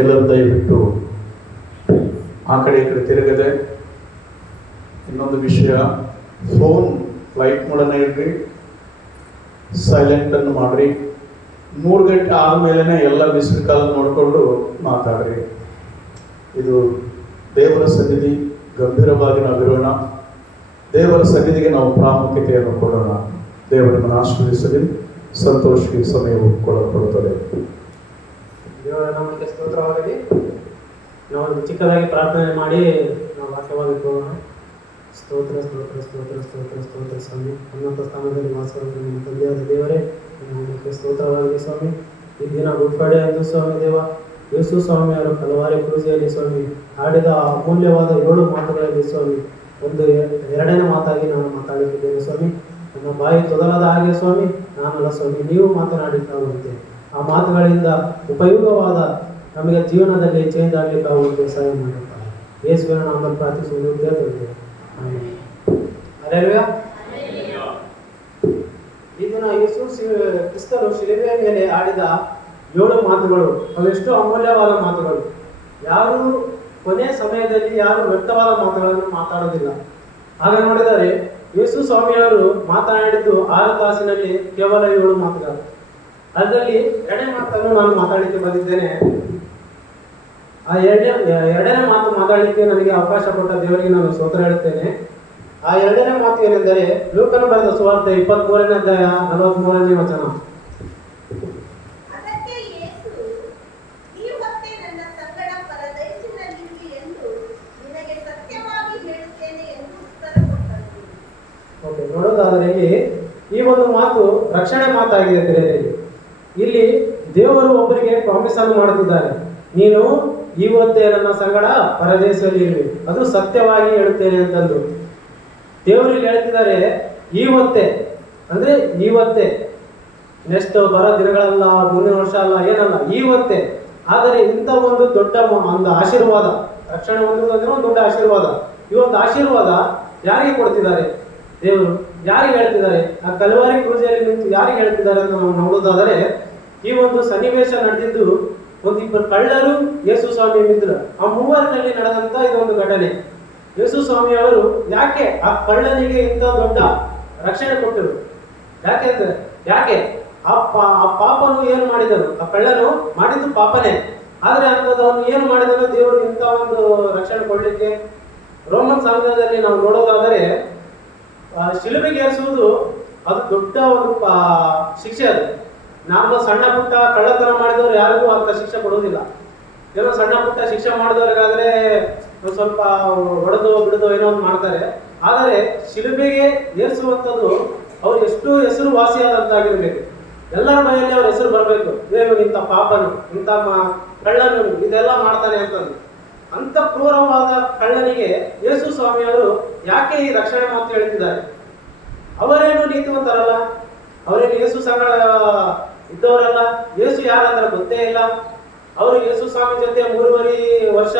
ಎಲ್ಲರೂ ದಯವಿಟ್ಟು ಆ ಕಡೆ ಈ ಕಡೆ ತಿರುಗದೆ. ಇನ್ನೊಂದು ವಿಷಯ, ಫೋನ್ ಫ್ಲೈಟ್ ಮೋಡನ್ನ ಇಡ್ರಿ, ಸೈಲೆಂಟನ್ನು ಮಾಡಿರಿ. 3 ಗಂಟೆ ಆದಮೇಲೆ ಎಲ್ಲ ಮಿಸ್ಡ್ ಕಾಲ್ ನೋಡಿಕೊಂಡು ಮಾತಾಡ್ರಿ. ಇದು ದೇವರ ಸನ್ನಿಧಿ, ಗಂಭೀರವಾಗಿ ನಾವಿರೋಣ. ದೇವರ ಸನ್ನಿಧಿಗೆ ನಾವು ಪ್ರಾಮುಖ್ಯತೆಯನ್ನು ಕೊಡೋಣ. ದೇವರನ್ನು ಆಶೀರ್ವದಿಸಲಿ. ಸಂತೋಷಕ್ಕೆ ಸಮಯವು ಕೊಡಲ್ಪಡುತ್ತದೆ. ದೇವರ ನಾಮಕ್ಕೆ ಸ್ತೋತ್ರವಾಗಲಿ. ನಾವು ಚಿಕ್ಕದಾಗಿ ಪ್ರಾರ್ಥನೆ ಮಾಡಿ ನಾವು ವಾಕ್ಯವಾಗಿ ಹೋಗೋಣ. ಸ್ತೋತ್ರ ಸ್ತೋತ್ರ ಸ್ತೋತ್ರ ಸ್ತೋತ್ರ ಸ್ತೋತ್ರ ಸ್ವಾಮಿ. ಉನ್ನತ ಸ್ಥಾನದಲ್ಲಿ ವಾಸವಾಗಿರುವ ನಿಮ್ಮ ತಂದೆಯಾದ ದೇವರೇ, ನಾಮಕ್ಕೆ ಸ್ತೋತ್ರವಾಗಲಿ ಸ್ವಾಮಿ. ಈ ದಿನ ಗುಡ್ ಫ್ರೈಡೆ ಎಂದು ಸ್ವಾಮಿ ದೇವ ಯೇಸು ಸ್ವಾಮಿಯವರು ಕಲವಾರಿ ಪೂಜೆಯಲ್ಲಿ ಸ್ವಾಮಿ ಆಡಿದ ಅಮೂಲ್ಯವಾದ 7 ಮಾತುಗಳಲ್ಲಿ ಸ್ವಾಮಿ ಎರಡನೇ ಮಾತಾಗಿ ನಾನು ಮಾತಾಡುತ್ತಿದ್ದೇನೆ ಸ್ವಾಮಿ. ನನ್ನ ಬಾಯಿ ತೊದಲದ ಹಾಗೆ ಸ್ವಾಮಿ ನಾನಲ್ಲ ಸ್ವಾಮಿ, ನೀವು ಮಾತನಾಡಿದ್ದಾಗುವಂತೆ ಆ ಮಾತುಗಳಿಂದ ಉಪಯೋಗವಾದ ನಮಗೆ ಜೀವನದಲ್ಲಿ ಚೇಂಜ್ ಆಗಲಿಕ್ಕಾಗುವಂತೆ ಸಹಾಯ ಮಾಡುತ್ತಾರೆ. ಯೇಸುವಿನ ನಾಮದಲ್ಲಿ ಪ್ರಾರ್ಥಿಸುವುದು ದೇವರಿಗೆ. ಹಲ್ಲೆಲೂಯಾ. ಈ ದಿನ ಯೇಸು ಕ್ರಿಸ್ತರು ಶಿಲುಬೆಯ ಮೇಲೆ ಆಡಿದ 7 ಮಾತುಗಳು ಅವೆಷ್ಟು ಅಮೂಲ್ಯವಾದ ಮಾತುಗಳು. ಯಾರು ಕೊನೆ ಸಮಯದಲ್ಲಿ ಯಾರು ವ್ಯಕ್ತವಾದ ಮಾತುಗಳನ್ನು ಮಾತಾಡೋದಿಲ್ಲ. ಹಾಗೆ ನೋಡಿದರೆ ಯೇಸು ಸ್ವಾಮಿಯವರು ಮಾತನಾಡಿದ್ದು 6 ತಾಸಿನಲ್ಲಿ ಕೇವಲ 7 ಮಾತುಗಳು. ಅದರಲ್ಲಿ 2ನೇ ಮಾತನ್ನು ನಾನು ಮಾತಾಡಲಿಕ್ಕೆ ಬಂದಿದ್ದೇನೆ. ಆ ಎರಡನೇ ಮಾತು ಮಾತಾಡಲಿಕ್ಕೆ ನನಗೆ ಅವಕಾಶ ಕೊಟ್ಟ ದೇವರಿಗೆ ನಾನು ಸ್ತೋತ್ರ ಹೇಳುತ್ತೇನೆ. ಆ 2ನೇ ಮಾತು ಏನೆಂದರೆ ಲೂಕನು ಬರೆದ ಸುವಾರ್ತೆ 23ನೇ ಅಧ್ಯಾಯ 43ನೇ ವಚನ. ನೋಡೋದಾದರೆ ಈ ಒಂದು ಮಾತು ರಕ್ಷಣೆ ಮಾತಾಗಿದೆ. ಪ್ರೇರೆಯಲ್ಲಿ ಇಲ್ಲಿ ದೇವರು ಒಬ್ಬರಿಗೆ ಪ್ರಾಮಿಸ್ ಅನ್ನು ಮಾಡುತ್ತಿದ್ದಾರೆ. ನೀನು ಇವತ್ತೇ ನನ್ನ ಸಂಗಡ ಪರದೇಶದಲ್ಲಿ ಇರುವೆ, ಅದು ಸತ್ಯವಾಗಿ ಹೇಳುತ್ತೇನೆ ಅಂತಂದು ದೇವರಿಗೆ ಹೇಳ್ತಿದ್ದಾರೆ. ಇವತ್ತೇ ಅಂದ್ರೆ ಇವತ್ತೇ, ನೆಕ್ಸ್ಟ್ ಬರೋ ದಿನಗಳಲ್ಲ, ಮುಂದಿನ ವರ್ಷ ಅಲ್ಲ, ಏನಲ್ಲ, ಇವತ್ತೇ. ಆದರೆ ಇಂಥ ಒಂದು ದೊಡ್ಡ ಒಂದು ಆಶೀರ್ವಾದ, ರಕ್ಷಣೆ ಹೊಂದುವುದಂದ್ರೆ ಒಂದು ದೊಡ್ಡ ಆಶೀರ್ವಾದ. ಈ ಒಂದು ಆಶೀರ್ವಾದ ಯಾರಿಗೆ ಕೊಡ್ತಿದ್ದಾರೆ? ದೇವರು ಯಾರಿಗೆ ಹೇಳ್ತಿದ್ದಾರೆ? ಆ ಕಲ್ವಾರಿ ಪೂಜೆಯಲ್ಲಿ ನಿಂತು ಯಾರಿಗೆ ಹೇಳ್ತಿದ್ದಾರೆ ಅಂತ ನಾವು ನೋಡೋದಾದರೆ, ಈ ಒಂದು ಸನ್ನಿವೇಶ ನಡೆದಿದ್ದು ಒಂದಿಬ್ಬರು ಕಳ್ಳರು ಯೇಸು ಸ್ವಾಮಿ ಮಿತ್ರ, ಆ ಮೂವರಿನಲ್ಲಿ ನಡೆದಂತ ಇದೊಂದು ಘಟನೆ. ಯೇಸು ಸ್ವಾಮಿಯವರು ಯಾಕೆ ಆ ಕಳ್ಳನಿಗೆ ಇಂಥ ದೊಡ್ಡ ರಕ್ಷಣೆ ಕೊಟ್ಟರು? ಯಾಕೆ ಆ ಪಾಪನು ಏನು ಮಾಡಿದನು? ಆ ಕಳ್ಳನು ಮಾಡಿದ್ದು ಪಾಪನೇ. ಆದ್ರೆ ಅಂಥದವನು ಏನು ಮಾಡಿದನು ದೇವರು ಇಂಥ ಒಂದು ರಕ್ಷಣೆ ಕೊಡ್ಲಿಕ್ಕೆ? ರೋಮನ್ ಸಂಘದಲ್ಲಿ ನಾವು ನೋಡೋದಾದರೆ ಶಿಲುಬೆಗೆ ಏರಿಸುವುದು ಅದು ದೊಡ್ಡ ಒಂದು ಶಿಕ್ಷೆ. ಅದು ನಮ್ಮ ಸಣ್ಣ ಪುಟ್ಟ ಕಳ್ಳತನ ಮಾಡಿದವರು ಯಾರಿಗೂ ಅಂತ ಶಿಕ್ಷೆ ಕೊಡುವುದಿಲ್ಲ. ಏನೋ ಸಣ್ಣ ಪುಟ್ಟ ಶಿಕ್ಷೆ ಮಾಡಿದವರಿಗಾದ್ರೆ ಸ್ವಲ್ಪ ಹೊಡೆದು ಬಿಡೋದು ಏನೋ ಒಂದು ಮಾಡ್ತಾರೆ. ಆದರೆ ಶಿಲುಬೆಗೆ ಏರಿಸುವಂಥದ್ದು ಅವ್ರು ಎಷ್ಟು ಹೆಸರು ವಾಸಿಯಾದಂತಾಗಿರ್ಬೇಕು, ಎಲ್ಲರ ಮನೆಯಲ್ಲಿ ಅವ್ರ ಹೆಸರು ಬರಬೇಕು. ದೇವರು ಇಂಥ ಪಾಪನು, ಇಂಥ ಕಳ್ಳನು ಇದೆಲ್ಲ ಮಾಡ್ತಾನೆ ಅಂತಂದು. ಅಂತ ಕ್ರೂರವಾದ ಕಳ್ಳನಿಗೆ ಯೇಸು ಸ್ವಾಮಿಯವರು ಯಾಕೆ ಈ ರಕ್ಷಣೆ ಮಾತು ಹೇಳ್ತಿದ್ದಾರೆ? ಅವರೇನು ನೀತಿವಂತರಲ್ಲ, ಅವರೇನು ಯೇಸು ಸಂಗಡ ಇದ್ದವರಲ್ಲ. ಯೇಸು ಯಾರಂದ್ರೆ ಗೊತ್ತೇ ಇಲ್ಲ. ಅವರು ಯೇಸು ಸ್ವಾಮಿ ಜೊತೆ 3.5 ವರ್ಷ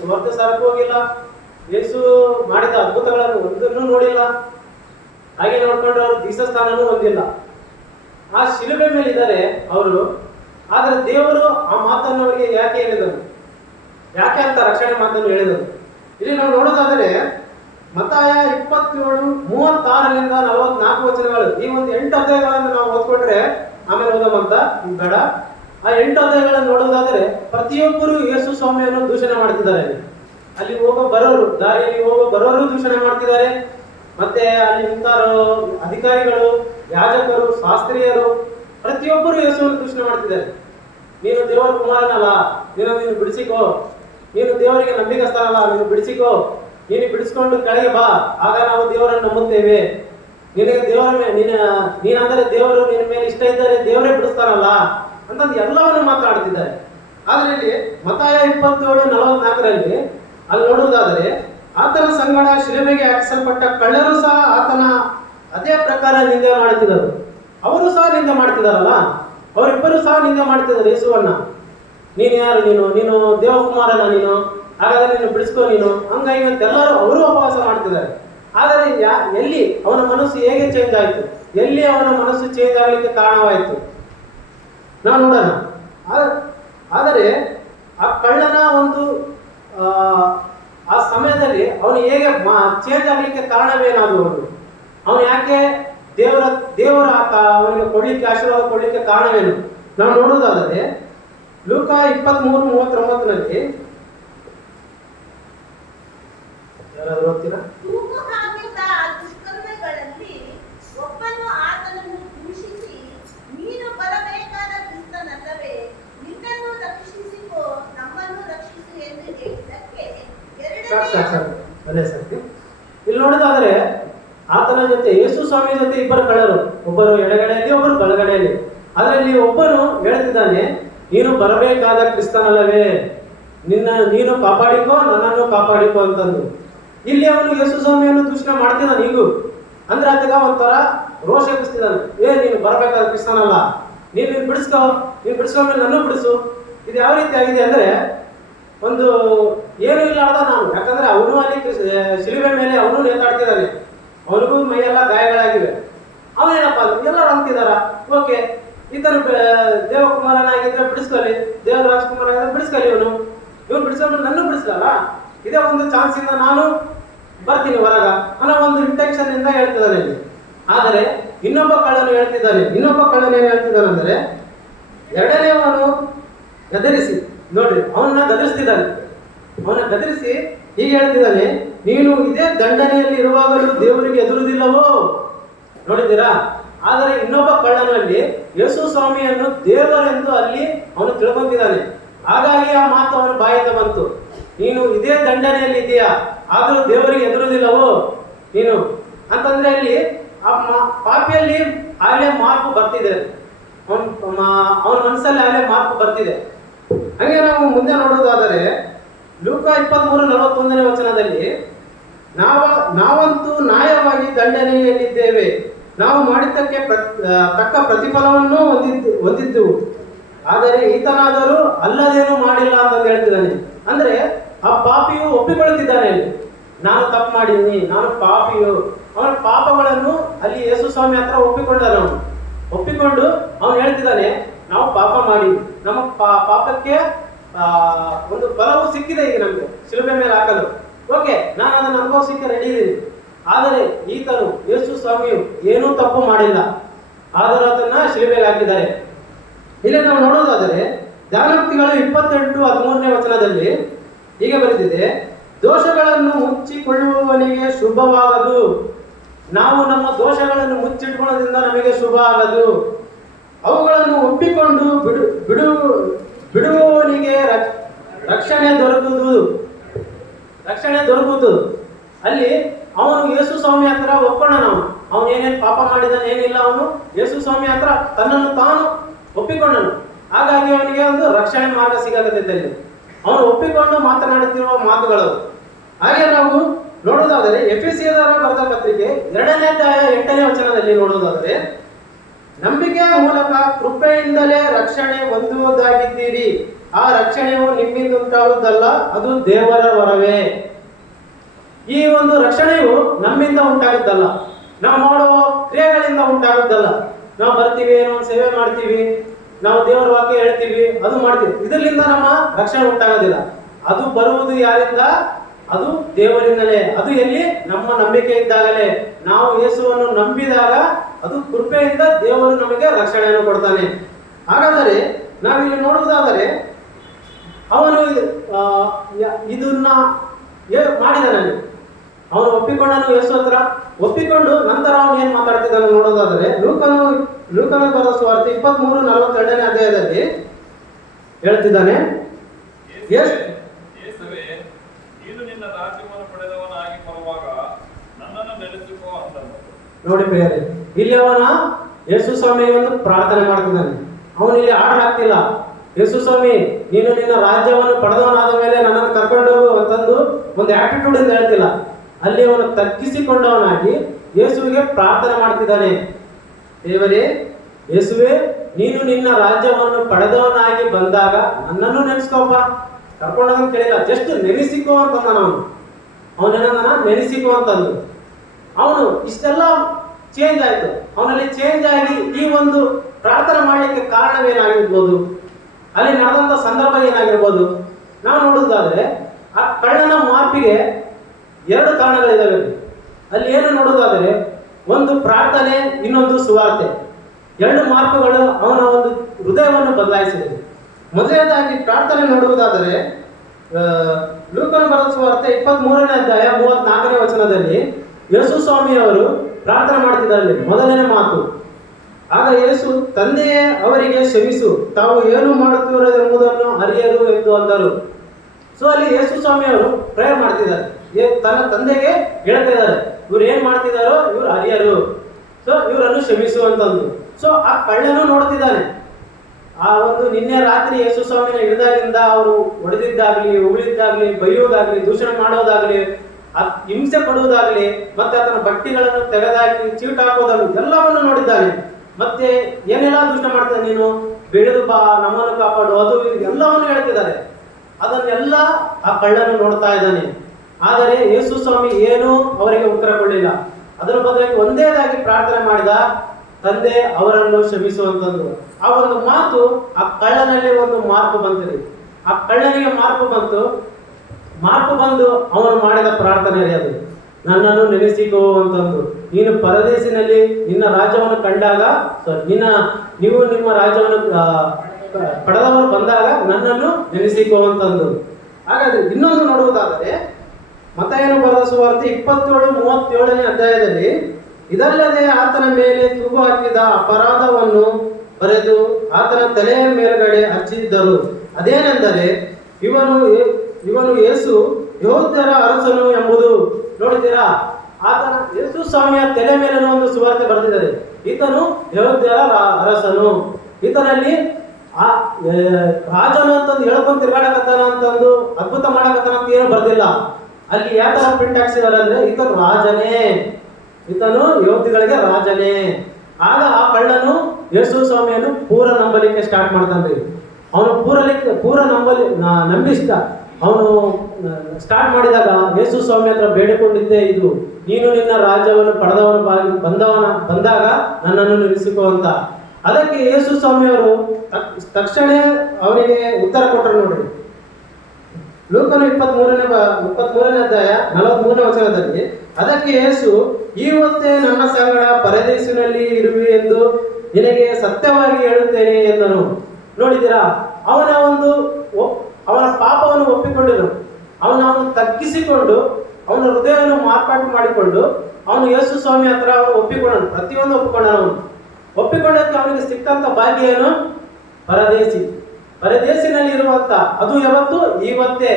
ಸುವಾರ್ತೆ ಸಾರಕ್ಕೂ ಹೋಗಿಲ್ಲ. ಯೇಸು ಮಾಡಿದ ಅದ್ಭುತಗಳನ್ನು ಒಂದನ್ನು ನೋಡಿಲ್ಲ. ಹಾಗೆ ನೋಡ್ಕೊಂಡು ಅವರು ದೀಕ್ಷಾಸ್ಥಾನನೂ ಹೊಂದಿಲ್ಲ. ಆ ಶಿಲುಬೆ ಮೇಲೆ ಇದ್ದಾರೆ ಅವರು. ಆದ್ರೆ ದೇವರು ಆ ಮಾತನ್ನು ಅವರಿಗೆ ಯಾಕೆ ಹೇಳಿದರು? ಯಾಕೆ ಅಂತ ರಕ್ಷಣೆ ಮಾತನ್ನು ಹೇಳಿದರು? ಇಲ್ಲಿ ನಾವು ನೋಡೋದಾದರೆ ಮತ್ತಾಯ 27:36ರಿಂದ 44 ವಚನಗಳು, ಈ ಒಂದು 8 ಅಧ್ಯಾಯಗಳನ್ನು ನಾವು ಓದ್ಕೊಂಡ್ರೆ ಆಮೇಲೆ ಓದೋಮಂತ ಬೇಡ. ಆ 8 ಅಧ್ಯಾಯಗಳನ್ನು ನೋಡೋದಾದರೆ ಪ್ರತಿಯೊಬ್ಬರು ಯೇಸು ಸ್ವಾಮಿಯನ್ನು ದೂಷಣೆ ಮಾಡ್ತಿದ್ದಾರೆ. ಅಲ್ಲಿ ದಾರಿಯಲ್ಲಿ ಹೋಗೋ ಬರೋರು ದೂಷಣೆ ಮಾಡ್ತಿದ್ದಾರೆ. ಮತ್ತೆ ಅಲ್ಲಿ ನಿಂತಾರೋ ಅಧಿಕಾರಿಗಳು, ಯಾಜಕರು, ಶಾಸ್ತ್ರೀಯರು ಪ್ರತಿಯೊಬ್ಬರು ಯೇಸುವನ್ನು ದೂಷಣೆ ಮಾಡ್ತಿದ್ದಾರೆ. ನೀನು ದೇವರ ಕುಮಾರನಲ್ಲ, ನೀನು ಬಿಡಿಸಿಕೋ, ನೀನು ದೇವರಿಗೆ ನಂಬಿಕಸ್ಥನಲ್ಲ, ನೀನು ಬಿಡಿಸಿಕೋ, ನೀನು ಬಿಡಿಸ್ಕೊಂಡು ಕೆಳಗೆ ಬಾ, ಆಗ ನಾವು ದೇವರನ್ನು ನಂಬುತ್ತೇವೆ. ನಿನಗೆ ನೀನಂದರೆ ದೇವರು ನಿನ್ನ ಮೇಲೆ ಇಷ್ಟ ಇದ್ದರೆ ದೇವರೇ ಬಿಡಿಸ್ತಾರಲ್ಲ ಅಂತಂದು ಎಲ್ಲವನ್ನು ಮಾತಾಡ್ತಿದ್ದಾರೆ. ಆದ್ರೆ ಇಲ್ಲಿ ಮತ್ತಾಯ 27:44ರಲ್ಲಿ ಅಲ್ಲಿ ನೋಡುವುದಾದರೆ ಆತನ ಸಂಗಡ ಶಿಲುಬೆಗೆ ಹಾಕಿಸಲ್ಪಟ್ಟ ಕಳ್ಳರು ಸಹ ಆತನ ಅದೇ ಪ್ರಕಾರ ನಿಂದೆ ಮಾಡುತ್ತಿದ್ದರು. ಅವರು ಸಹ ನಿಂದೆ ಮಾಡ್ತಿದಾರಲ್ಲ, ಅವರಿಬ್ಬರು ಸಹ ನಿಂದೆ ಮಾಡ್ತಿದ್ದಾರೆ ಯೇಸುವನ್ನ. ನೀನು ಯಾರು? ನೀನು ದೇವಕುಮಾರನ, ನೀನು ಹಾಗಾದ್ರೆ ನೀನು ಬಿಡಿಸ್ಕೋ, ನೀನು ಹಂಗಾಗಿ ಎಲ್ಲರೂ ಅವರು ಉಪವಾಸ ಮಾಡ್ತಿದ್ದಾರೆ. ಆದರೆ ಎಲ್ಲಿ ಅವನ ಮನಸ್ಸು ಹೇಗೆ ಚೇಂಜ್ ಆಯಿತು? ಎಲ್ಲಿ ಅವನ ಮನಸ್ಸು ಚೇಂಜ್ ಆಗಲಿಕ್ಕೆ ಕಾರಣವಾಯಿತು ನಾವು ನೋಡೋಣ. ಆದರೆ ಆ ಅವನು ಹೇಗೆ ಚೇಂಜ್ ಆಗ್ಲಿಕ್ಕೆ ಕಾರಣವೇನಾದ್ರು ಅವನು ಯಾಕೆ ದೇವರ ಅವನಿಗೆ ಕೊಡ್ಲಿಕ್ಕೆ ಆಶೀರ್ವಾದ ಕೊಡ್ಲಿಕ್ಕೆ ಕಾರಣವೇನು? ನಾವು ನೋಡುವುದಾದರೆ ಲೂಕ 23:39 ಯಾರಾದ್ರೂ ಓದ್ತೀರಾ? ಒಬ್ಬನು ಆತನನ್ನು ದೂಷಿಸಿ, ನೀನು ಬರಬೇಕಾದ ಕ್ರಿಸ್ತನಲ್ಲವೇ, ನಿನ್ನನ್ನು ರಕ್ಷಿಸಿಕೋ, ನಮ್ಮನ್ನು ರಕ್ಷಿಸು ಎಂದು ಹೇಳಿದ್ದಕ್ಕೆ ಇಲ್ಲಿ ನೋಡಿದಾದ್ರೆ ಆತನ ಜೊತೆ ಯೇಸು ಸ್ವಾಮಿ ಜೊತೆ ಇಬ್ಬರು ಕಳ್ಳರು, ಒಬ್ಬರು ಎಡಗಡೆಯಲ್ಲಿ ಒಬ್ಬರು ಬಲಗಡೆಯಲ್ಲಿ. ಅದರಲ್ಲಿ ಒಬ್ಬನು ಹೇಳ್ತಿದ್ದಾನೆ, ನೀನು ಬರಬೇಕಾದ ಕ್ರಿಸ್ತನಲ್ಲವೇ, ನೀನು ಕಾಪಾಡಿಕೋ, ನನ್ನನ್ನು ಕಾಪಾಡಿಕೋ ಅಂತಂದು. ಇಲ್ಲಿ ಅವನು ಯೇಸು ಸ್ವಾಮಿಯನ್ನು ದೂಷಣೆ ಮಾಡ್ತಿದ್ದಾನೆ. ಈಗ ಅಂದ್ರೆ ಆತಗ ಒಂಥರ ರೋಷ ಎಬ್ಬಿಸ್ತಿದ್ದಾನೆ. ನೀನು ಬರಬೇಕಾದ ಕ್ರಿಸ್ತನಲ್ಲ, ನೀನು ಬಿಡಿಸ್ಕೊಂಡ್ಮೇಲೆ ನನ್ನೂ ಬಿಡಿಸು. ಇದು ಯಾವ ರೀತಿ ಆಗಿದೆ ಅಂದ್ರೆ, ಒಂದು ಏನು ಇಲ್ಲಾರ್ದ ನಾನು, ಯಾಕಂದ್ರೆ ಅವನು ಅಲ್ಲಿ ಶಿಲುಬೆ ಮೇಲೆ ಅವನು ನೇತಾಡ್ತಿದ್ದಾನೆ, ಅವನಿಗೂ ಮೈಯೆಲ್ಲ ಗಾಯಗಳಾಗಿವೆ. ಅವನೇನಪ್ಪ ಎಲ್ಲರೂ ಅಂತಿದಾರ, ಓಕೆ ಈತನು ದೇವಕುಮಾರನಾಗಿದ್ರೆ ಬಿಡಿಸ್ಕೊಳ್ಳಿ, ದೇವ ರಾಜ್ಕುಮಾರ ಆಗಿದ್ರೆ ಬಿಡಿಸ್ಕೊಳ್ಳಿ, ಇವನು ಬಿಡಿಸ್ಕೊಂಡ್ರೆ ನನ್ನೂ ಬಿಡಿಸ್ಲಲ್ಲ, ಇದೇ ಒಂದು ಚಾನ್ಸ್ ಇಂದ ನಾನು ಬರ್ತೀನಿ ಹೊರಗ ಅನ್ನೋ ಒಂದು ಇಂಟೆನ್ಷನ್ ಇಂದ ಹೇಳ್ತಿದ್ದಾನೆ ಇಲ್ಲಿ. ಆದರೆ ಇನ್ನೊಬ್ಬ ಕಳ್ಳನು ಏನ್ ಹೇಳ್ತಿದ್ದಾನೆ ಅಂದ್ರೆ, ಎರಡನೇವನು ಗದರಿಸಿ, ನೋಡ್ರಿ ಅವನ್ನ ಗದರಿಸಿ ಹೀಗೆ ಹೇಳ್ತಿದ್ದಾನೆ, ನೀನು ಇದೇ ದಂಡನೆಯಲ್ಲಿ ಇರುವಾಗಲೂ ದೇವರಿಗೆ ಎದುರುದಿಲ್ಲವೋ? ನೋಡಿದ್ದೀರಾ? ಆದರೆ ಇನ್ನೊಬ್ಬ ಕಳ್ಳನಲ್ಲಿ ಯೇಸು ಸ್ವಾಮಿಯನ್ನು ದೇವರೆಂದು ಅಲ್ಲಿ ಅವನು ತಿಳ್ಕೊಂತಿದ್ದಾನೆ. ಹಾಗಾಗಿ ಆ ಮಾತು ಅವನ ಬಾಯಿಂದ ಬಂತು, ನೀನು ಇದೇ ದಂಡನೆಯಲ್ಲಿ ಇದೆಯಾ, ಆದರೂ ದೇವರಿಗೆ ಎದುರುದಿಲ್ಲವೋ ನೀನು ಅಂತಂದ್ರೆ, ಅಲ್ಲಿ ಆ ಪಾಪಿಯಲ್ಲಿ ಆಗಲೇ ಮಾರ್ಪು ಬರ್ತಿದೆ, ಅವನ ಮನಸ್ಸಲ್ಲಿ ಆಗಲೇ ಮಾರ್ಪು ಬರ್ತಿದೆ. ಹಾಗೆ ನಾವು ಮುಂದೆ ನೋಡುವುದಾದರೆ ಲೂಕ 23:41 ನಾವಂತೂ ನ್ಯಾಯವಾಗಿ ದಂಡನೆಯಲ್ಲಿದ್ದೇವೆ, ನಾವು ಮಾಡಿದ್ದಕ್ಕೆ ತಕ್ಕ ಪ್ರತಿಫಲವನ್ನು ಹೊಂದಿದ್ದೆವು, ಆದರೆ ಈತನಾದರೂ ಅಲ್ಲದೇನು ಮಾಡಿಲ್ಲ ಅಂತ ಹೇಳ್ತಿದ್ದಾನೆ. ಅಂದ್ರೆ ಆ ಪಾಪಿಯು ಒಪ್ಪಿಕೊಳ್ಳುತ್ತಿದ್ದಾನೆ, ನಾನು ತಪ್ಪು ಮಾಡಿದ್ದೀನಿ, ನಾನು ಪಾಪಿಯು. ಅವನ ಪಾಪಗಳನ್ನು ಅಲ್ಲಿ ಯೇಸು ಸ್ವಾಮಿ ಹತ್ರ ಒಪ್ಪಿಕೊಂಡು ಅವನು ಹೇಳ್ತಿದ್ದಾನೆ, ನಾವು ಪಾಪ ಮಾಡಿ ನಮ್ಮ ಪಾಪಕ್ಕೆ ಒಂದು ಫಲವು ಸಿಕ್ಕಿದೆ, ಈಗ ನಮಗೆ ಶಿಲುಬೆ ಮೇಲೆ ಹಾಕಲು, ಓಕೆ ನಾನು ಅದನ್ನು ಅನುಭವಿಸಲಿಕ್ಕೆ ರೆಡಿ ಇದ್ದೀನಿ. ಆದರೆ ಈತನು ಯೇಸು ಸ್ವಾಮಿಯು ಏನೂ ತಪ್ಪು ಮಾಡಿಲ್ಲ, ಆದರೂ ಅದನ್ನ ಶಿಲುಬೆಗೆ ಹಾಕಿದ್ದಾರೆ. ಇಲ್ಲಿ ನಾವು ನೋಡೋದಾದರೆ ಜ್ಞಾನೋಕ್ತಿಗಳು 28:13 ಹೀಗೆ ಬರೆದಿದೆ, ದೋಷಗಳನ್ನು ಮುಚ್ಚಿಕೊಳ್ಳುವವನಿಗೆ ಶುಭವಾಗದು, ನಾವು ನಮ್ಮ ದೋಷಗಳನ್ನು ಮುಚ್ಚಿಟ್ಕೊಳ್ಳೋದ್ರಿಂದ ನಮಗೆ ಶುಭ ಆಗದು, ಅವುಗಳನ್ನು ಒಪ್ಪಿಕೊಂಡು ಬಿಡುವವನಿಗೆ ರಕ್ಷಣೆ ದೊರಕುವುದು. ಅಲ್ಲಿ ಅವನು ಯೇಸು ಸ್ವಾಮಿ ಹತ್ರ ಒಪ್ಕೊಂಡ, ಅವನು ಏನೇನು ಪಾಪ ಮಾಡಿದಾನೆ ಏನಿಲ್ಲ, ಅವನು ಯೇಸು ಸ್ವಾಮಿ ಹತ್ರ ತನ್ನನ್ನು ತಾನು ಒಪ್ಪಿಕೊಂಡನು. ಹಾಗಾಗಿ ಅವನಿಗೆ ಒಂದು ರಕ್ಷಣೆ ಮಾರ್ಗ ಸಿಗಲಿದ್ದಲ್ಲಿ ಅವನು ಒಪ್ಪಿಕೊಂಡು ಮಾತನಾಡುತ್ತಿರುವ ಮಾತುಗಳು. ಹಾಗೆ ನಾವು ನೋಡುವುದಾದರೆ ಎಫೆಸಿಯದವರ ಬರೆದ ಪತ್ರಿಕೆ 2:8 ನೋಡುವುದಾದರೆ, ನಂಬಿಕೆಯ ಮೂಲಕ ಕೃಪೆಯಿಂದಲೇ ರಕ್ಷಣೆ ಹೊಂದುವುದಾಗಿದ್ದೀರಿ, ಆ ರಕ್ಷಣೆಯು ನಿಮ್ಮಿಂದ ಉಂಟಾಗುವುದಲ್ಲ, ಅದು ದೇವರ ವರವೇ. ಈ ಒಂದು ರಕ್ಷಣೆಯು ನಮ್ಮಿಂದ ಉಂಟಾಗುತ್ತಲ್ಲ, ನಾವು ಮಾಡುವ ಕ್ರಿಯೆಗಳಿಂದ ಉಂಟಾಗುತ್ತಲ್ಲ. ನಾವು ಬರ್ತೀವಿ, ಏನೋ ಸೇವೆ ಮಾಡ್ತೀವಿ, ನಾವು ದೇವರ ವಾಕ್ಯ ಹೇಳ್ತೀವಿ, ಅದು ಮಾಡ್ತೀವಿ, ಇದರಿಂದ ನಮ್ಮ ರಕ್ಷಣೆ ಉಂಟಾಗೋದಿಲ್ಲ. ಅದು ಬರುವುದು ಯಾರಿಂದ? ಅದು ದೇವರಿಂದಲೇ. ಅದು ಎಲ್ಲಿ? ನಮ್ಮ ನಂಬಿಕೆ ಇದ್ದಾಗಲೇ. ನಾವು ಯೇಸುವನ್ನು ನಂಬಿದಾಗ ಅದು ಕೃಪೆಯಿಂದ ದೇವರು ನಮಗೆ ರಕ್ಷಣೆಯನ್ನು ಕೊಡ್ತಾನೆ. ಹಾಗಾದರೆ ನಾವಿಲ್ಲಿ ನೋಡುವುದಾದರೆ ಅವನು ಇದನ್ನ ಮಾಡಿದಾನೆ, ಅವನು ಒಪ್ಪಿಕೊಂಡನು ಯೇಸು ಹತ್ರ. ಒಪ್ಪಿಕೊಂಡು ನಂತರ ಅವನು ಏನ್ ಮಾತಾಡ್ತಿದ್ದಾನೆ ನೋಡೋದಾದರೆ ಲೂಕನ ಬರೆದ ಸುವಾರ್ತೆ 23:42 ಹೇಳ್ತಿದ್ದಾನೆ, ನೋಡಿ ಪ್ರಿಯರೇ, ಇಲ್ಲಿ ಅವನ ಯೇಸು ಸ್ವಾಮಿ ಒಂದು ಪ್ರಾರ್ಥನೆ ಮಾಡ್ತಿದ್ದಾನೆ. ಅವನು ಇಲ್ಲಿ ಆರ್ಡರ್ ಹಾಕ್ತಿಲ್ಲ, ಯೇಸು ಸ್ವಾಮಿ ನೀನು ನಿನ್ನ ರಾಜ್ಯವನ್ನು ಪಡೆದವನಾದ ಮೇಲೆ ನನ್ನನ್ನು ಕರ್ಕೊಂಡು ಹೋಗು ಅಂತಂದು ಒಂದು ಆಟಿಟ್ಯೂಡ್ ಇಂದ ಹೇಳ್ತಿಲ್ಲ. ಅಲ್ಲಿ ಅವನು ತಗ್ಗಿಸಿಕೊಂಡವನಾಗಿ ಯೇಸುವಿಗೆ ಪ್ರಾರ್ಥನೆ ಮಾಡ್ತಿದ್ದಾನೆ, ದೇವರೇ ಯೇಸುವೆ, ನೀನು ನಿನ್ನ ರಾಜ್ಯವನ್ನು ಪಡೆದವನಾಗಿ ಬಂದಾಗ ನನ್ನನ್ನು ನೆನೆಸ್ಕೋಪ್ಪ. ಕರ್ಕೊಂಡೋಗಂತ ಕೇಳಿಲ್ಲ, ಜಸ್ಟ್ ನೆನೆಸಿಕೋ ಅಂತಂದ. ಅವನೇನ ನೆನೆಸಿಕೋ ಅಂತಂದು ಅವನು ಇಷ್ಟೆಲ್ಲ ಚೇಂಜ್ ಆಯ್ತು. ಅವನಲ್ಲಿ ಚೇಂಜ್ ಆಗಿ ಈ ಒಂದು ಪ್ರಾರ್ಥನೆ ಮಾಡಲಿಕ್ಕೆ ಕಾರಣವೇನಾಗಿರ್ಬೋದು, ಅಲ್ಲಿ ನಡೆದಂತ ಸಂದರ್ಭ ಏನಾಗಿರ್ಬೋದು ನಾವು ನೋಡುವುದಾದ್ರೆ, ಆ ಕಳ್ಳನ ಮಾರ್ಪಿಗೆ ಎರಡು ಕಾರಣಗಳಿದಾವೆ ಅಲ್ಲಿ. ಏನು ನೋಡೋದಾದರೆ, ಒಂದು ಪ್ರಾರ್ಥನೆ, ಇನ್ನೊಂದು ಸುವಾರ್ತೆ. ಎರಡು ಮಾರ್ಗಗಳು ಅವನ ಒಂದು ಹೃದಯವನ್ನು ಬದಲಾಯಿಸಿದೆ. ಮೊದಲನೇದಾಗಿ ಪ್ರಾರ್ಥನೆ ನೋಡುವುದಾದರೆ, ಲೂಕನ ಬರೆದ ಸುವಾರ್ತೆ 23ನೇ ಅಧ್ಯಾಯ 34ನೇ ವಚನದಲ್ಲಿ ಯೇಸು ಸ್ವಾಮಿಯವರು ಪ್ರಾರ್ಥನೆ ಮಾಡ್ತಿದ್ದಾರೆ. ಮೊದಲನೇ ಮಾತು, ಆಗ ಯೇಸು, ತಂದೆಯೇ ಅವರಿಗೆ ಕ್ಷಮಿಸು, ತಾವು ಏನು ಮಾಡುತ್ತಿರುವುದೆಂಬುದನ್ನು ಅರಿಯರು ಎಂದು ಅಂದರು. ಸೊ ಅಲ್ಲಿ ಯೇಸು ಸ್ವಾಮಿಯವರು ಪ್ರೇಯರ್ ಮಾಡ್ತಿದ್ದಾರೆ, ತನ್ನ ತಂದೆಗೆ ಹೇಳ್ತಾ ಇದ್ದಾರೆ, ಇವ್ರು ಏನ್ ಮಾಡ್ತಿದ್ದಾರೋ ಇವ್ರು ಅರಿಯರು, ಸೊ ಇವರನ್ನು ಕ್ಷಮಿಸು ಅಂತಂದು. ಸೊ ಆ ಕಳ್ಳನು ನೋಡ್ತಿದ್ದಾನೆ. ಆ ಒಂದು ನಿನ್ನೆ ರಾತ್ರಿ ಯೇಸು ಸ್ವಾಮಿನ ಹಿಡಿದಾಗಿಂದ ಅವರು ಹೊಡೆದಿದ್ದಾಗ್ಲಿ, ಉಗುಳಿದ್ದಾಗ್ಲಿ, ಬೈಯೋದಾಗ್ಲಿ, ದೂಷಣೆ ಮಾಡೋದಾಗ್ಲಿ, ಹಿಂಸೆ ಪಡುವುದಾಗ್ಲಿ, ಮತ್ತೆ ಆತನ ಬಟ್ಟೆಗಳನ್ನು ತೆಗೆದಾಕಿ ಚೀಟ್ ಹಾಕೋದಾಗ್ಲಿ ಎಲ್ಲವನ್ನು ನೋಡಿದ್ದಾನೆ. ಮತ್ತೆ ಏನೆಲ್ಲ ದೂಷಣೆ ಮಾಡ್ತಾನೆ, ನೀನು ಬೆಳೆದು ಬಾ, ನಮ್ಮನ್ನು ಕಾಪಾಡು, ಅದು ಎಲ್ಲವನ್ನು ಹೇಳ್ತಿದ್ದಾರೆ. ಅದನ್ನೆಲ್ಲ ಆ ಕಳ್ಳನು ನೋಡ್ತಾ ಇದ್ದಾನೆ. ಆದರೆ ಯೇಸು ಸ್ವಾಮಿ ಏನೂ ಅವರಿಗೆ ಉತ್ತರ ಕೊಡಲಿಲ್ಲ. ಅದರ ಬದಲಾಗಿ ಒಂದೇದಾಗಿ ಪ್ರಾರ್ಥನೆ ಮಾಡಿದ, ತಂದೆ ಅವರನ್ನು ಕ್ಷಮಿಸುವಂತಂದು. ಆ ಒಂದು ಮಾತು ಆ ಕಳ್ಳನಲ್ಲಿ ಒಂದು ಮಾರ್ಪು ಬಂತದೆ. ಆ ಕಳ್ಳನಿಗೆ ಮಾರ್ಪು ಬಂದು ಅವನು ಮಾಡಿದ ಪ್ರಾರ್ಥನೆ ಅದು, ನನ್ನನ್ನು ನೆನೆಸಿಕೋ ಅಂತಂದು. ನೀನು ಪರದೇಶಿನಲ್ಲಿ ನಿನ್ನ ರಾಜ್ಯವನ್ನು ಕಂಡಾಗ, ನೀವು ನಿಮ್ಮ ರಾಜ್ಯವನ್ನು ಪಡೆದವರು ಬಂದಾಗ ನನ್ನನ್ನು ನೆನೆಸಿಕೋ ಅಂತಂದು. ಹಾಗಾದ್ರೆ ಇನ್ನೊಂದು ನೋಡುವುದಾದರೆ, ಮತ್ತಾಯನು ಬರೆದ ಸುವಾರ್ತೆ 27:37ನೇ ಅಧ್ಯಾಯದಲ್ಲಿ, ಇದಲ್ಲದೆ ಆತನ ಮೇಲೆ ತೂಗು ಹಾಕಿದ ಅಪರಾಧವನ್ನು ಬರೆದು ಆತನ ತಲೆಯ ಮೇಲ್ಗಡೆ ಹಚ್ಚಿದ್ದರು. ಅದೇನೆಂದರೆ, ಇವನು ಯೇಸು ಯೆಹೂದ್ಯರ ಅರಸನು ಎಂಬುದು. ನೋಡಿದ್ದೀರಾ, ಆತನ ಯೇಸು ಸ್ವಾಮಿಯ ತಲೆ ಮೇಲೆ ಒಂದು ಸುವಾರ್ತೆ ಬರೆದಿದ್ದಾರೆ, ಈತನು ಯೆಹೂದ್ಯರ ಅರಸನು. ಈತನಲ್ಲಿ ಆ ರಾಜನು ಅಂತಂದು ಹೇಳ್ಕೊಂಡು ತಿರ್ಗಾಡಕತ್ತಾನ ಅಂತಂದು ಅದ್ಭುತ ಮಾಡಕತ್ತಾನ ಅಂತ ಏನು ಬರ್ದಿಲ್ಲ. ಅಲ್ಲಿ ಯಾವ ತರ ಪ್ರಿಂಟ್ ಹಾಕ್ಸಿದಾರೆ ಅಂದ್ರೆ, ಈತನು ರಾಜನೇ, ಈತನು ಯಹೂದಿಗಳಿಗೆ ರಾಜನೇ. ಆಗ ಆ ಕಳ್ಳನು ಯೇಸು ಸ್ವಾಮಿಯನ್ನು ಪೂರ ನಂಬಲಿಕ್ಕೆ ಸ್ಟಾರ್ಟ್ ಮಾಡ್ತಾನ್ರಿ. ಅವನು ಪೂರ ನಂಬಿಸ್ತ ಅವನು ಸ್ಟಾರ್ಟ್ ಮಾಡಿದಾಗ ಯೇಸು ಸ್ವಾಮಿ ಹತ್ರ ಬೇಡಿಕೊಂಡಿದ್ದೇ ಇದು, ನೀನು ನಿನ್ನ ರಾಜ್ಯವನ್ನು ಪಡೆದವನು ಬಂದಾಗ ನನ್ನನ್ನು ನಿಲ್ಲಿಸಿಕೋ ಅಂತ. ಅದಕ್ಕೆ ಯೇಸು ಸ್ವಾಮಿಯವರು ತಕ್ಷಣ ಅವನಿಗೆ ಉತ್ತರ ಕೊಟ್ಟರು. ನೋಡ್ರಿ, ಲೂಕನು 23ನೇ ಅಧ್ಯಾಯ 43ನೇ ವಚನದಲ್ಲಿ, ಅದಕ್ಕೆ ಯೇಸು, ಇವತ್ತೇ ನನ್ನ ಸಂಗಡ ಪರದೇಶಿನಲ್ಲಿ ಇರುವೆ ಎಂದು ನಿನಗೆ ಸತ್ಯವಾಗಿ ಹೇಳುತ್ತೇನೆ ಎಂದನು. ನೋಡಿದ್ದೀರಾ, ಅವನ ಪಾಪವನ್ನು ಒಪ್ಪಿಕೊಂಡಿರು, ಅವನನ್ನು ತಗ್ಗಿಸಿಕೊಂಡು ಅವನ ಹೃದಯವನ್ನು ಮಾರ್ಪಾಟು ಮಾಡಿಕೊಂಡು ಅವನು ಯೇಸು ಸ್ವಾಮಿ ಹತ್ರ ಅವನು ಒಪ್ಪಿಕೊಂಡನು. ಪ್ರತಿಯೊಂದು ಒಪ್ಪಿಕೊಂಡಕ್ಕೆ ಅವನಿಗೆ ಸಿಕ್ಕಂತ ಭಾಗ್ಯ ಏನು? ಪರದೇಶಿನಲ್ಲಿ ಇರುವಂತ. ಅದು ಯಾವತ್ತು? ಇವತ್ತೇ,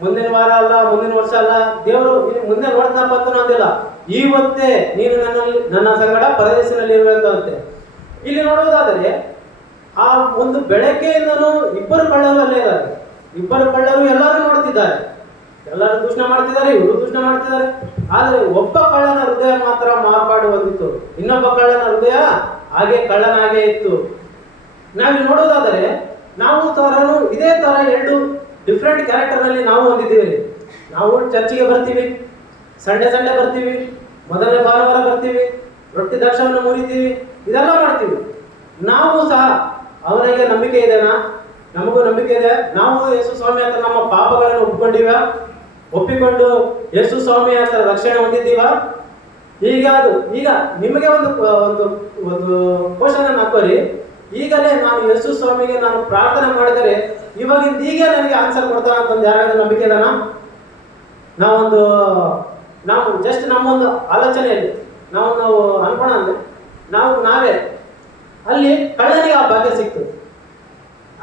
ಮುಂದಿನ ವಾರ ಅಲ್ಲ, ಮುಂದಿನ ವರ್ಷ ಅಲ್ಲ, ದೇವರು ಮುಂದೆ ನೋಡ್ತನಪ್ಪ ಅಂತ ಅನ್ನೋದಿಲ್ಲ. ಇವತ್ತೇ ನೀನು ನನ್ನ ಸಂಗಡ ಪರದೇಶಿನಲ್ಲಿ ಇರುವಂತೆ. ಇಲ್ಲಿ ನೋಡುವುದಾದರೆ, ಆ ಒಂದು ಬೆಳಗ್ಗೆಯಿಂದನೂ ಇಬ್ಬರು ಕಳ್ಳರು ಅಲ್ಲೇ ಇದ್ದಾರೆ. ಇಬ್ಬರು ಕಳ್ಳರು ಎಲ್ಲರೂ ನೋಡ್ತಿದ್ದಾರೆ, ಎಲ್ಲರೂ ದೂಷಣೆ ಮಾಡ್ತಿದ್ದಾರೆ, ಇವರು ದೂಷಣೆ ಮಾಡ್ತಿದ್ದಾರೆ. ಆದರೆ ಒಬ್ಬ ಕಳ್ಳನ ಹೃದಯ ಮಾತ್ರ ಮಾರ್ಪಾಡು ಹೊಂದಿತ್ತು, ಇನ್ನೊಬ್ಬ ಕಳ್ಳನ ಹೃದಯ ಕಳ್ಳನಾಗೇ ಇತ್ತು. ನಾವಿಲ್ಲಿ ನೋಡೋದಾದರೆ, ನಾವು ಇದೇ ತರ ಎರಡು ಡಿಫ್ರೆಂಟ್ ಕ್ಯಾರೆಕ್ಟರ್ ನಲ್ಲಿ ನಾವು ಹೊಂದಿದ್ದೀವಿ. ನಾವು ಚರ್ಚಿಗೆ ಬರ್ತೀವಿ, ಸಂಡೇ ಬರ್ತೀವಿ, ಮೊದಲನೇ ಭಾನುವಾರ ಬರ್ತೀವಿ, ರೊಟ್ಟಿ ದಕ್ಷವನ್ನು ಮುರಿತೀವಿ, ಇದೆಲ್ಲ ಮಾಡ್ತೀವಿ. ನಾವು ಸಹ ಅವನಿಗೆ ನಂಬಿಕೆ ಇದೆನಾ? ನಮಗೂ ನಂಬಿಕೆ ಇದೆ. ನಾವು ಯೇಸು ಸ್ವಾಮಿ ಹತ್ರ ನಮ್ಮ ಪಾಪಗಳನ್ನು ಒಪ್ಪಿಕೊಂಡು ಯೇಸು ಸ್ವಾಮಿ ಹತ್ರ ರಕ್ಷಣೆ ಹೊಂದಿದ್ದೀವ. ಈಗ ನಿಮಗೆ ಒಂದು ಕ್ವಶನ್ ಹಾಕೋರಿ, ಈಗಲೇ ನಾನು ಯೇಸು ಸ್ವಾಮಿಗೆ ನಾನು ಪ್ರಾರ್ಥನೆ ಮಾಡಿದರೆ ಇವಾಗಿಂದ ಈಗ ನನಗೆ ಆನ್ಸರ್ ಕೊಡ್ತಾನ ಅಂತಂದು ಯಾರಾದ್ರೂ ನಂಬಿಕೆ ಇದೆನಾ? ನಾವು ಜಸ್ಟ್ ನಮ್ಮೊಂದು ಆಲೋಚನೆಯಲ್ಲಿ ನಾವು ಅನ್ಕೋಣ ಅಂದ್ರೆ ನಾವೇ ಅಲ್ಲಿ ಕಳ್ಳನಿಗೆ ಆ ಭಾಗ್ಯ ಸಿಕ್ತು.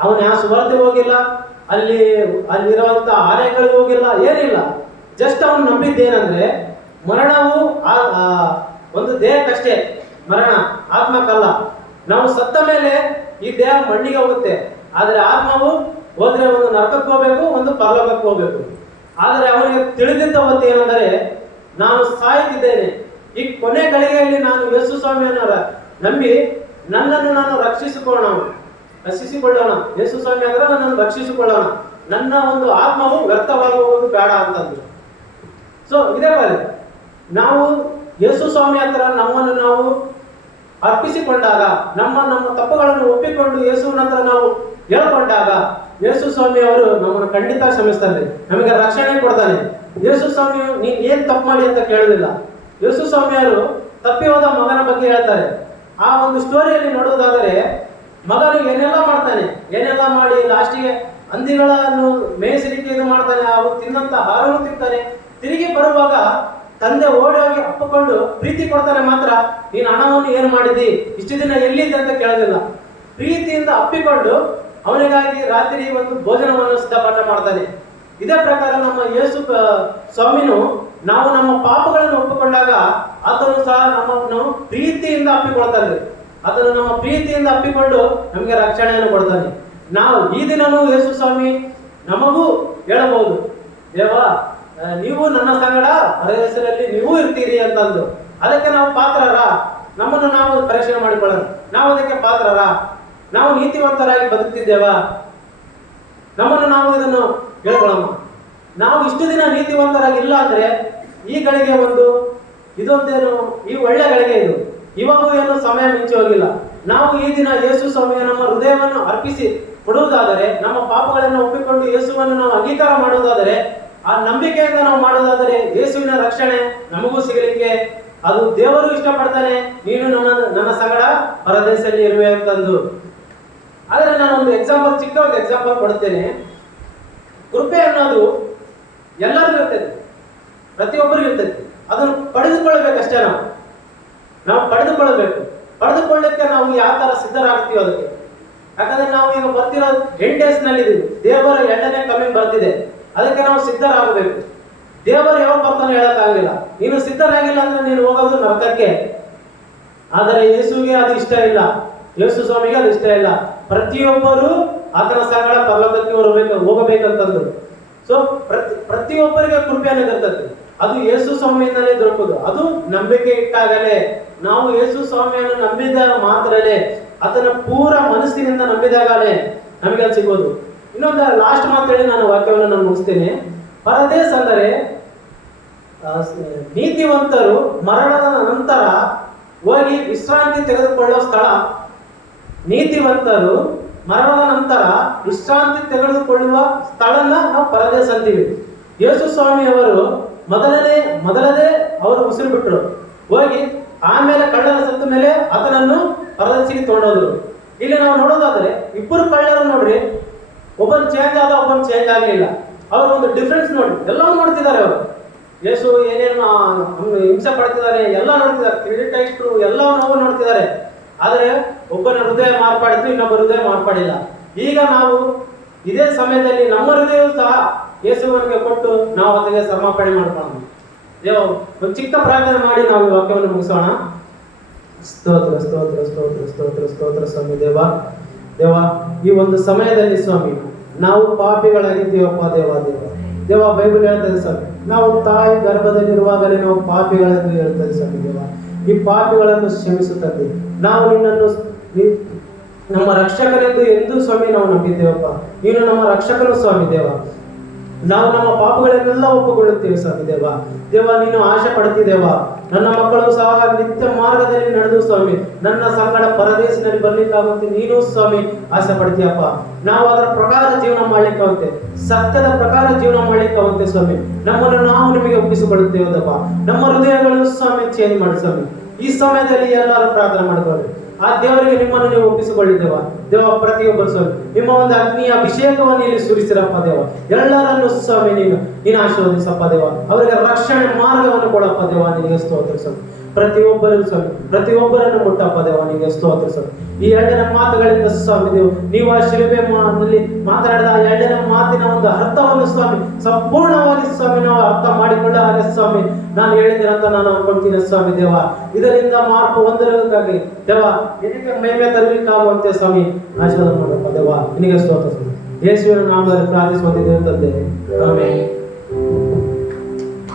ಅವನು ಯಾವ ಸುವಾರ್ತೆ ಹೋಗಿಲ್ಲ, ಅಲ್ಲಿರುವಂತ ಆಲಯಗಳಿಗೆ ಹೋಗಿಲ್ಲ, ಏನಿಲ್ಲ. ಜಸ್ಟ್ ಅವನು ನಂಬಿದ್ದೇನಂದ್ರೆ ಮರಣವು ಒಂದು ದೇಹಕ್ಕಷ್ಟೇ ಮರಣ, ಆತ್ಮಕ್ಕಲ್ಲ. ನಾವು ಸತ್ತ ಮೇಲೆ ಈ ದೇಹ ಮಣ್ಣಿಗೆ ಹೋಗುತ್ತೆ, ಆದರೆ ಆತ್ಮವು ಹೋದ್ರೆ ಒಂದು ನರಕಕ್ಕೆ ಹೋಗ್ಬೇಕು, ಒಂದು ಪರಲೋಕಕ್ಕೆ ಹೋಗ್ಬೇಕು. ಆದರೆ ಅವನಿಗೆ ತಿಳಿದಿದ್ದ ಹೊತ್ತು ಏನಂದರೆ, ನಾನು ಸಾಯುತ್ತಿದ್ದೇನೆ, ಈ ಕೊನೆ ಗಳಿಗೆಯಲ್ಲಿ ನಾನು ಯೇಸು ಸ್ವಾಮಿಯನ್ನ ನಂಬಿ ನನ್ನನ್ನು ನಾನು ರಕ್ಷಿಸಿಕೊಳ್ಳೋಣ. ಯೇಸು ಸ್ವಾಮಿ ಅಂದ್ರೆ ನನ್ನನ್ನು ರಕ್ಷಿಸಿಕೊಳ್ಳೋಣ, ನನ್ನ ಒಂದು ಆತ್ಮವು ವ್ಯರ್ಥವಾಗುವುದು ಬೇಡ ಅಂತಂದ್ರು. ಸೊ ಇದೇ ಬಾರಿ ನಾವು ಯೇಸು ಸ್ವಾಮಿ ಹತ್ರ ನಮ್ಮನ್ನು ನಾವು ಅರ್ಪಿಸಿಕೊಂಡಾಗ, ನಮ್ಮ ತಪ್ಪುಗಳನ್ನು ಒಪ್ಪಿಕೊಂಡು ಯೇಸುವಿನ ಹತ್ರ ನಾವು ಹೇಳ್ಕೊಂಡಾಗ, ಯೇಸು ಸ್ವಾಮಿ ಅವರು ನಮ್ಮನ್ನು ಖಂಡಿತ ಕ್ಷಮಿಸ್ತಾನೆ, ನಮಗೆ ರಕ್ಷಣೆ ಕೊಡ್ತಾನೆ. ಯೇಸು ಸ್ವಾಮಿಯು ನೀನ್ ಏನ್ ತಪ್ಪು ಮಾಡಿ ಅಂತ ಕೇಳೋದಿಲ್ಲ. ಯೇಸು ಸ್ವಾಮಿಯವರು ತಪ್ಪಿ ಹೋದ ಮಗನ ಬಗ್ಗೆ ಹೇಳ್ತಾರೆ. ಆ ಒಂದು ಸ್ಟೋರಿಯಲ್ಲಿ ನೋಡೋದಾದರೆ ಮಗನು ಏನೆಲ್ಲ ಮಾಡ್ತಾನೆ, ಏನೆಲ್ಲ ಮಾಡಿ ಲಾಸ್ಟಿಗೆ ಹಂದಿಗಳನ್ನು ಮೇಯಿಸಲಿಕ್ಕೆ ಇದು ಮಾಡ್ತಾನೆ, ಅವು ತಿನ್ನಂತ ಆಹಾರವನ್ನು ತಿಂತಾನೆ. ತಿರುಗಿ ಬರುವಾಗ ತಂದೆ ಓಡಿ ಹೋಗಿ ಅಪ್ಪಿಕೊಂಡು ಪ್ರೀತಿ ಕೊಡ್ತಾನೆ. ಮಾತ್ರ ನೀನು ಹಣವನ್ನು ಏನು ಮಾಡಿದಿ, ಇಷ್ಟು ದಿನ ಎಲ್ಲಿದ್ದೆ ಅಂತ ಕೇಳೋದಿಲ್ಲ. ಪ್ರೀತಿಯಿಂದ ಅಪ್ಪಿಕೊಂಡು ಅವನಿಗಾಗಿ ರಾತ್ರಿ ಒಂದು ಭೋಜನವನ್ನು ಸಿದ್ಧಪಾಠ ಮಾಡ್ತಾನೆ. ಇದೇ ಪ್ರಕಾರ ನಮ್ಮ ಯೇಸು ಸ್ವಾಮಿನು ನಾವು ನಮ್ಮ ಪಾಪಗಳನ್ನು ಒಪ್ಪಿಕೊಂಡಾಗ ಆತನು ಸಹ ನಮ್ಮನ್ನು ಪ್ರೀತಿಯಿಂದ ಅಪ್ಪಿಕೊಳ್ತಾನೆ. ಆತನು ನಮ್ಮ ಪ್ರೀತಿಯಿಂದ ಅಪ್ಪಿಕೊಂಡು ನಮಗೆ ರಕ್ಷಣೆಯನ್ನು ಕೊಡ್ತಾನೆ. ನಾವು ಈ ದಿನನೂ ಯೇಸು ಸ್ವಾಮಿ ನಮಗೂ ಹೇಳಬಹುದು, ದೇವ ನೀವು ನನ್ನ ಸಂಗಡ ಪರದೇಶದಲ್ಲಿ ನೀವು ಇರ್ತೀರಿ ಅಂತಂದು. ಅದಕ್ಕೆ ನಾವು ಪಾತ್ರರ? ನಮ್ಮನ್ನು ನಾವು ಪರೀಕ್ಷೆ ಮಾಡಿಕೊಳ್ಳೋಣ. ನಾವು ಅದಕ್ಕೆ ಪಾತ್ರರ? ನಾವು ನೀತಿವಂತರಾಗಿ ಬದುಕ್ತಿದ್ದೇವಾ? ನಮ್ಮನ್ನು ನಾವು ಇದನ್ನು ಹೇಳ್ಕೊಳ್ಳೋಣ. ನಾವು ಇಷ್ಟು ದಿನ ನೀತಿವಂತರಾಗಿಲ್ಲ ಅಂದ್ರೆ ಈ ಗಳಿಗೆ ಒಂದು ಇದೊಂದೇನು, ಈ ಒಳ್ಳೆ ಗಳಿಗೆ ಇದು. ಇವಾಗೂ ಏನು ಸಮಯ ಮಿಂಚಿ ಹೋಗಿಲ್ಲ. ನಾವು ಈ ದಿನ ಯೇಸು ಸ್ವಾಮಿಯ ನಮ್ಮ ಹೃದಯವನ್ನು ಅರ್ಪಿಸಿ ಕೊಡುವುದಾದರೆ, ನಮ್ಮ ಪಾಪಗಳನ್ನು ಒಪ್ಪಿಕೊಂಡು ಯೇಸುವನ್ನು ನಾವು ಅಂಗೀಕಾರ ಮಾಡುವುದಾದರೆ, ಆ ನಂಬಿಕೆಯಿಂದ ನಾವು ಮಾಡುವುದಾದರೆ ಯೇಸುವಿನ ರಕ್ಷಣೆ ನಮಗೂ ಸಿಗಲಿಕ್ಕೆ ಅದು ದೇವರು ಇಷ್ಟಪಡ್ತಾನೆ. ನೀನು ನನ್ನ ಸಂಗಡ ಪರದೇಶದಲ್ಲಿ ಇರುವೆ ಅಂತಂದು. ಆದರೆ ನಾನು ಒಂದು ಎಕ್ಸಾಂಪಲ್, ಚಿಕ್ಕ ಒಂದು ಎಕ್ಸಾಂಪಲ್ ಕೊಡ್ತೇನೆ. ಕೃಪೆ ಅನ್ನೋದು ಎಲ್ಲರಿಗೂ ಇರ್ತದೆ, ಪ್ರತಿಯೊಬ್ಬರಿಗೂ ಇರ್ತದೆ. ಅದನ್ನು ಪಡೆದುಕೊಳ್ಳಬೇಕಷ್ಟೇ. ನಾವು ಪಡೆದುಕೊಳ್ಳಬೇಕು. ಪಡೆದುಕೊಳ್ಳಕ್ಕೆ ನಾವು ಯಾವ ತರ ಸಿದ್ಧರಾಗ್ತೀವಿ ಅದಕ್ಕೆ. ಯಾಕಂದ್ರೆ ನಾವು ಈಗ ಬರ್ತಿರೋ 10 days ನಲ್ಲಿ ಇದೀವಿ. ದೇವರ 2ನೇ ಕಮಿಂಗ್ ಬರ್ತಿದೆ. ಅದಕ್ಕೆ ನಾವು ಸಿದ್ಧರಾಗಬೇಕು. ದೇವರು ಯಾವಾಗ ಬರ್ತಾನೆ ಹೇಳಕ್ಕಾಗಿಲ್ಲ. ನೀನು ಸಿದ್ಧರಾಗಿಲ್ಲ ಅಂದ್ರೆ ನೀನು ಹೋಗೋದು ನರಕಕ್ಕೆ. ಆದರೆ ಯೇಸುವಿಗೆ ಅದು ಇಷ್ಟ ಇಲ್ಲ, ಯೇಸು ಸ್ವಾಮಿಗೆ ಅದು ಇಷ್ಟ ಇಲ್ಲ. ಪ್ರತಿಯೊಬ್ಬರು ಆತನ ಸಂಗಡ ಪರಲೋಕಕ್ಕೆ ಹೋಗಬೇಕಂತಂದ್ರು. ಸೊ ಪ್ರತಿಯೊಬ್ಬರಿಗೆ ಕೃಪೆಯನ್ನು ಇರ್ತದೆ. ಅದು ಯೇಸು ಸ್ವಾಮಿಯಿಂದಲೇ ದೊರಕುದು. ಅದು ನಂಬಿಕೆ ಇಟ್ಟಾಗಲೇ. ನಾವು ಯೇಸು ಸ್ವಾಮಿಯನ್ನು ನಂಬಿದಾಗ ಮಾತ್ರಲೇ, ಆತನ ಪೂರ ಮನಸ್ಸಿನಿಂದ ನಂಬಿದಾಗಲೇ ನಮಗೆ ಅದು ಸಿಗೋದು. ಇನ್ನೊಂದು ಲಾಸ್ಟ್ ಮಾತೇಳಿ ನಾನು ವಾಕ್ಯವನ್ನು ನಾನು ಮುಗಿಸ್ತೇನೆ. ಪರದೇಶ ಅಂದರೆ ನೀತಿವಂತರು ಮರಣದ ನಂತರ ಹೋಗಿ ವಿಶ್ರಾಂತಿ ತೆಗೆದುಕೊಳ್ಳುವ ಸ್ಥಳ. ನೀತಿವಂತರು ಮರಣದ ನಂತರ ವಿಶ್ರಾಂತಿ ತೆಗೆದುಕೊಳ್ಳುವ ಸ್ಥಳನ ನಾವು ಪರದೇಶ ಅಂತೀವಿ. ಯೇಸು ಸ್ವಾಮಿಯವರು ಮೊದಲದೇ ಅವರು ಉಸಿರು ಬಿಟ್ಟರು, ಹೋಗಿ ಆಮೇಲೆ ಕಳ್ಳರ ಸತ್ತ ಮೇಲೆ ಆತನನ್ನು ಪರದೇಶಿಗೆ ತಗೊಂಡೋದ್ರು. ಇಲ್ಲಿ ನಾವು ನೋಡೋದಾದ್ರೆ ಇಬ್ಬರು ಕಳ್ಳರು ನೋಡ್ರಿ, ಒಬ್ಬನು ಚೇಂಜ್ ಆದ, ಒಬ್ಬನು ಚೇಂಜ್ ಆಗಲಿಲ್ಲ. ಅವರು ಒಂದು ಡಿಫ್ರೆನ್ಸ್ ನೋಡಿ ಎಲ್ಲವೂ ನೋಡ್ತಿದ್ದಾರೆ. ಅವರು ಯೇಸು ಏನೇನು ಹಿಂಸೆ ಪಡ್ತಿದ್ದಾರೆ ಎಲ್ಲ ನೋಡ್ತಿದ್ದಾರೆ, ಕ್ರೆಡಿಟ್ ಎಲ್ಲವೂ ನೋಡ್ತಿದ್ದಾರೆ. ಆದರೆ ಒಬ್ಬನ ಹೃದಯ ಮಾರ್ಪಾಡಿದ್ದು, ಇನ್ನೊಬ್ಬ ಹೃದಯ ಮಾರ್ಪಾಡಿಲ್ಲ. ಈಗ ನಾವು ಇದೇ ಸಮಯದಲ್ಲಿ ನಮ್ಮ ಹೃದಯ ಸಹ ಯೇಸುವಿಗೆ ಕೊಟ್ಟು ನಾವು ಅದಕ್ಕೆ ಸಮರ್ಪಣೆ ಮಾಡ್ಕೊಳ್ಳೋಣ. ದೇವ ಒಂದು ಚಿಕ್ಕ ಪ್ರಾರ್ಥನೆ ಮಾಡಿ ನಾವು ಈ ವಾಕ್ಯವನ್ನು ಮುಗಿಸೋಣ. ಸ್ತೋತ್ರ ಸ್ತೋತ್ರ ಸ್ತೋತ್ರ ಸ್ತೋತ್ರ ಸ್ತೋತ್ರ ಸ್ವಾಮಿ. ದೇವ ಈ ಒಂದು ಸಮಯದಲ್ಲಿ ಸ್ವಾಮಿ ನಾವು ಪಾಪಿಗಳಾಗಿದ್ದೀವಪ್ಪ. ದೇವ ಬೈಬಲ್ ಹೇಳ್ತದೆ ಸ್ವಾಮಿ, ನಾವು ತಾಯಿ ಗರ್ಭದಲ್ಲಿರುವಾಗಲೇ ನಾವು ಪಾಪಿಗಳೆಂದು ಹೇಳ್ತದೆ ಸ್ವಾಮಿ. ಈ ಪಾಪಿಗಳನ್ನು ಕ್ಷಮಿಸುತ್ತದೆ. ನಾವು ನಿನ್ನನ್ನು ನಮ್ಮ ರಕ್ಷಕನೆಂದು ಎಂದು ಸ್ವಾಮಿ ನಾವು ನಂಬಿದ್ದೇವಪ್ಪ. ನೀನು ನಮ್ಮ ರಕ್ಷಕನು ಸ್ವಾಮಿ. ನಾವು ನಮ್ಮ ಪಾಪಗಳನ್ನೆಲ್ಲ ಒಪ್ಪಿಕೊಳ್ಳುತ್ತೇವೆ ಸ್ವಾಮಿ. ನೀನು ಆಶೆ ಪಡ್ತಿದ್ದೇವ ನನ್ನ ಮಕ್ಕಳು ಸಹ ನಿತ್ಯ ಮಾರ್ಗದಲ್ಲಿ ನಡೆದು ಸ್ವಾಮಿ ನನ್ನ ಸಂಗಡ ಪರದೇಶದಲ್ಲಿ ಬರ್ಲಿಕ್ಕಾಗುತ್ತೆ ನೀನು ಸ್ವಾಮಿ ಆಸೆ ಪಡ್ತೀಯಪ್ಪ. ನಾವು ಅದರ ಪ್ರಕಾರ ಜೀವನ ಮಾಡ್ಲಿಕ್ಕಾಗುತ್ತೆ, ಸತ್ಯದ ಪ್ರಕಾರ ಜೀವನ ಮಾಡ್ಲಿಕ್ಕಾಗುತ್ತೆ ಸ್ವಾಮಿ. ನಮ್ಮನ್ನು ನಾವು ನಿಮಗೆ ಒಪ್ಪಿಸಿಕೊಳ್ಳುತ್ತೇವಪ್ಪ. ನಮ್ಮ ಹೃದಯಗಳು ಸ್ವಾಮಿ ಚೇಂಜ್ ಮಾಡಿ ಸ್ವಾಮಿ. ಈ ಸಮಯದಲ್ಲಿ ಎಲ್ಲರೂ ಪ್ರಾರ್ಥನೆ ಮಾಡಿಕೊಳ್ಳಿ. ಆ ದೇವರಿಗೆ ನಿಮ್ಮನ್ನು ನೀವು ಒಪ್ಪಿಸಿಕೊಳ್ಳಿದ್ದೇವ. ಪ್ರತಿಯೊಬ್ಬರು ಸ್ವಾಮಿ ನಿಮ್ಮ ಒಂದು ಅಗ್ನಿಯ ಅಭಿಷೇಕವನ್ನು ಇಲ್ಲಿ ಸುರಿಸಿರಪ್ಪ. ಎಲ್ಲರನ್ನು ಸ್ವಾಮಿ ನೀನು ಆಶೀರ್ವದಿಸಪ್ಪ. ಅವರಿಗೆ ರಕ್ಷಣೆ ಮಾರ್ಗವನ್ನು ಕೊಡಪ್ಪ. ನಿನಗೆ ಸ್ತೋತ್ರ ಸ್ವಾಮಿ. ಪ್ರತಿಯೊಬ್ಬರನ್ನು ಮುಟ್ಟಪ್ಪ. ನಿನಗೆ ಸ್ತೋತ್ರ ಸ್ವಾಮಿ. ಈ 2ನೇ ಮಾತುಗಳಿಂದ ಸ್ವಾಮಿ ನೀವು ಆ ಶಿಲುಬೆಯಲ್ಲಿ ಮಾತನಾಡಿದ ಆ 2ನೇ ಮಾತಿನ ಒಂದು ಅರ್ಥವನ್ನು ಸ್ವಾಮಿ ಸಂಪೂರ್ಣವಾಗಿ ಸ್ವಾಮಿ ನಾವು ಅರ್ಥ ಮಾಡಿಕೊಳ್ಳ ಹಾಗೆ ಸ್ವಾಮಿ ನಾನು ಹೇಳಿದ್ದೇನೆ ಅಂತ ನಾನು ಅನ್ಕೊಳ್ತೀನಿ ಸ್ವಾಮಿ. ಇದರಿಂದ ಮಾರ್ಪು ಹೊಂದಿರುವುದಕ್ಕಾಗಿ ನಿನಗೆ ಮಹಿಮೆ ತರಲಿಕ್ಕಾಗುವಂತೆ ಸ್ವಾಮಿ ಆಶೀರ್ವಾದ ಮಾಡಪ್ಪ. ನಿನಗೆ ಸ್ತೋತ್ರ ಸ್ವಾಮಿ. ಯೇಸುವಿನ ನಾಮದಲ್ಲಿ ಪ್ರಾರ್ಥಿಸುವಂತಿದ್ದೇವೆ ತಂದೆ. ಆಮೆನ್.